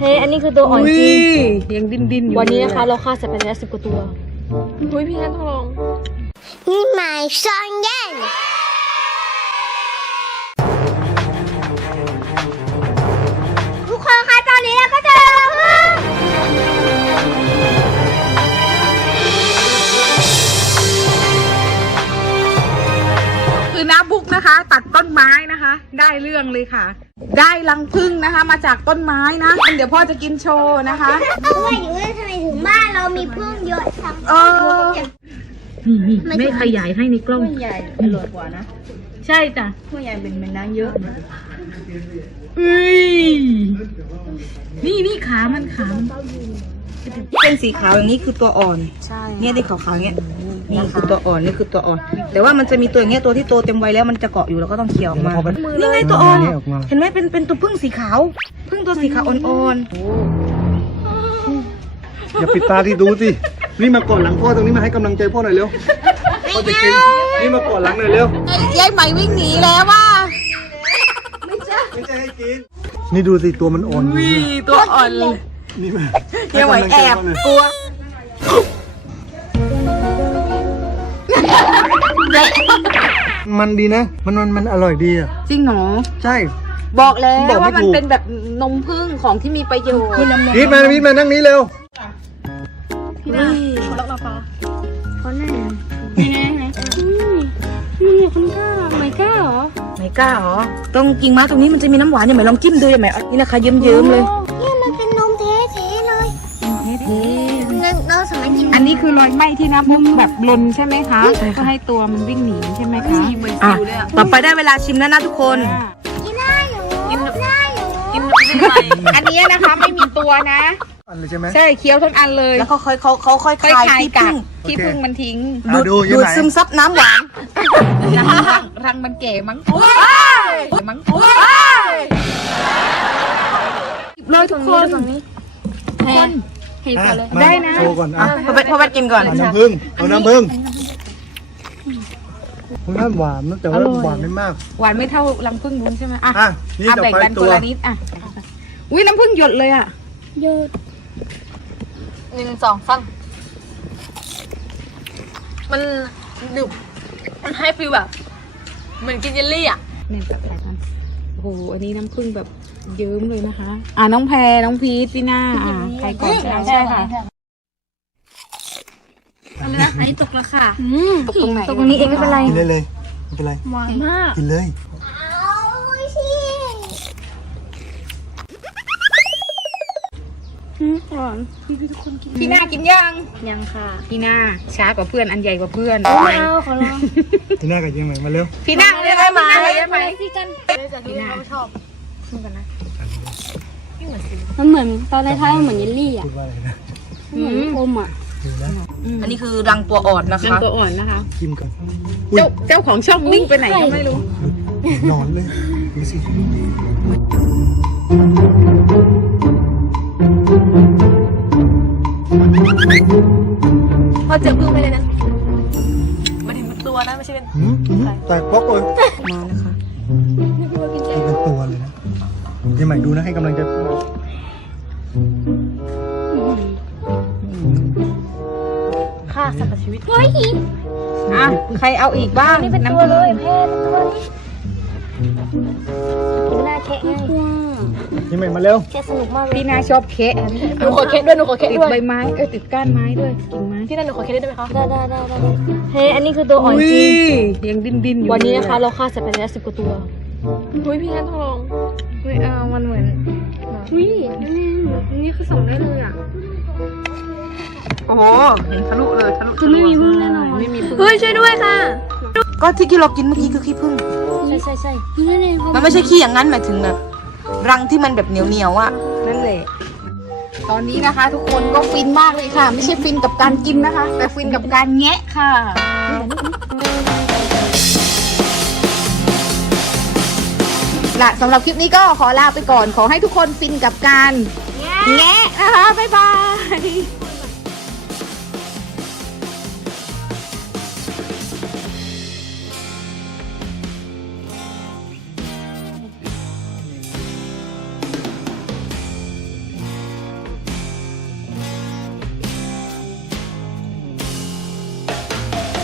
คือตัวอ่อนจริงยังดิ้นดิ้นๆอยู่วันนี้นะคะ เราฆ่าสัตว์ไปแล้วสิบกว่าตัวอุ้ยพี่แอนต้องลองนี่หมายซ่อนเย็นทุกคนคะตอนนี้เราก็เจอแล้วค่ะคือน้าบุ๊กนะคะ ตัดต้นไม้นะคะ ได้เรื่องเลยค่ะ ได้รังผึ้งนะคะ มาจากต้นไม้นะ เดี๋ยวพ่อจะกินโชว์นะคะเอาไว้อยู่ว่าทำไมถึงบ้านเรามีพึ่งเยอะจังเออไม่ขยายให้ในกล้องใหญ่อร่อยกว่านะ ใช่จ้ะถ้วยใหญ่เป็นเป็นน้ำเยอะอุ้ยนี่นี่ขามันขามันเป็นสีขาวอย่างนี้คือตัวอ่อน ใช่ เนี่ยที่ขาวๆเนี้ย นี่คือตัวอ่อนนี่คือตัวอ่อน แต่ว่ามันจะมีตัวอย่างเงี้ยตัวที่โตเต็มวัยแล้วมันจะเกาะอยู่แล้วก็ต้องเขี่ยออกมานี่ไงตัวอ่อน เห็นไหมเป็นเป็นตัวพึ่งสีขาวพึ่งตัวสีขาวอ่อนอย่าปิดตาที่ดูสินี่มาก่อนหลังพ่อตรงนี้มาให้กำลังใจพ่อหน่อยเร็วพ่อจะกินนี่มาก่อนหลังหน่อยเร็วยายไหมวิ่งหนีแล้วว่าไม่ใช่ให้กินนี่ดูสิตัวมันอ่อนอยู่วีเนี่ยตัวอ่อนนี่มาเยายไหมแอบให้กำลัง ใจกลัวมันดีนะ มันมันมันอร่อยดีอะ จริงเหรอ ใช่ บอกแล้วบอกไม่ว่ามันถูก เป็นแบบนมผึ้งของที่มีประโยชน์พีทมาพีทมานั่งนี้เร็ว พี่นาคนรักเราปะคนไหนไหนไหนนี่คนกล้าไม่กล้าเหรอๆไม่กล้าเหรอตรงกิ่งไม้ตรงนี้มันจะมีน้ำหวานอย่าไหมลองจิ้มดูอย่าไหมเอานี่นะคะเยิ้มๆเลยเนี่ยมันเป็นนมเทๆเลย เราเราสามารถกินอันนี้คือรอยไหม้ที่น้ำพึ่งแบบลนใช่ไหมคะเพื่อให้ตัวมันวิ่งหนีใช่ไหมคะอะ ต่อไปได้เวลาชิมแล้วนะทุกคน กินได้หนูกินได้หนูอันนี้นะคะไม่มีตัวนะ อันเลยใช่ไหม ใช่เคี้ยวทั้งอันเลยแล้วเขาค่อยเขาเขาค่อยค่อยคลายคลายที่กัพึ่กงที่โอเคพึ่งมันทิ้งอะดูดูยังดไง ซึมซับน้ำหวานรังรังมันเก๋มั้งมั้งเลยทุกคนแพน เห็นอะกันเลยมาได้นะโชว์ก่อนอะพ่อเป็ดพ่อเป็ดกินก่อน เอาน้ำผึ้งเอาน้ำผึ้งคุณน้ำหวานนะแต่ว่าหวานไม่มาก หวานไม่เท่ารังพึ่งนู้นใช่ไหมอะอะนี่อะต่อแบ่งไปกันคตันว ละนิดอะอุ้ยน้ำพึ่งหยดเลยอะหยุดหนึ่งสองสามมันดึบมันให้ฟิลแบบ เหมือนกินเยลลี่อะ เนี่ยจับใส่กันโอ้โหอันนี้น้ำผึ้งแบบเยิ้มเลยนะคะ อ่าน้องแพรน้องพีทพี่หน้าอ่าใครก่อนจะเอาใช่ค่ะอะไรนะอันนี้ตกแล้วค่ะตกตรงไหนตรงนี้เองไม่เป็นไรกินได้เลยไม่เป็นไรหวานมากกินเลยเอาสิหวานพี่หน้ากินยังยังค่ะ พี่หน้าช้ากว่าเพื่อนอันใหญ่กว่าเพื่อนไม่เอาขอลองทีหน้ากับยังไงมาเร็วพี่หน้าเรียกได้ไหมได้ไหมที่กันพี่นาชอบ มันเหมือนตอนท้ายๆมันเหมือนเยลลี่อะพูดว่าอะไรนะเหมือนอมอะดูนะอันนี้คือรังตัวอ่อนนะเป็นคะ ตัวอ่อนนะคะ กินก่อนอุ้ยเจ้าเจ้าของช่องวิ่งไปไหนก็ไม่รู้นอนเลยดูสิพอเจอพึ่งไปเลยนะมันถึงตัวนะไม่ใช่เป็นหืมแตกพอกเลยมานะคะ ยังใหม่ดูนะให้กำลังใจพ่อฆ่าสัตว์ชีวิตเฮ้ยอะใครเอาอีกบ้างนี่เป็นน้ำตัวผึ้งเลยแพ้เป็นตัวนี้ดูหน้าแคะไงยังใหม่มาเร็วแค่สนุกมากเลยพี่หน้าชอบเคะหนูขอเค้กด้วยหนูขอเค้กติดด้วยใบไม้เออติดก้านไม้ด้วยกิ่งไม้พี่นันหนูขอเค้กได้ไหมคะได้ได้ได้ได้เฮ้ยอันนี้คือตัวอ่อนจริงยังดิ้นดิ้นๆอยู่วันนี้นะคะเราฆ่าสัตว์ไปแล้วสิบกว่าตัวอุ้ยพี่นันทอง อุ้ยเออมันเหมือนอุ้ยนี่นี่คือส่งได้เลยอะ โอ้โหเห็นทะลุเลยทะลุคือไม่มีพึ่งแน่นอนไม่มีพึ่งเฮ้ยช่วยด้วยค่ะ ก็ที่ที่เรากินเมื่อกี้คือขี้ผึ้งใช่ใช่ใช่นี่นี่มันไม่ใช่ขี้อย่างนั้นหมายถึงแบบรังที่มันแบบเหนียวเหนียวๆอะ นั่นแหละ ตอนนี้นะคะ ทุกคนก็ฟินมากเลยค่ะ ไม่ใช่ฟินกับการกินนะคะ แต่ฟินกับการแงะค่ะ ละสำหรับคลิปนี้ก็ขอลาไปก่อน ขอให้ทุกคนฟินกับการแงะนะคะ บ๊ายบาย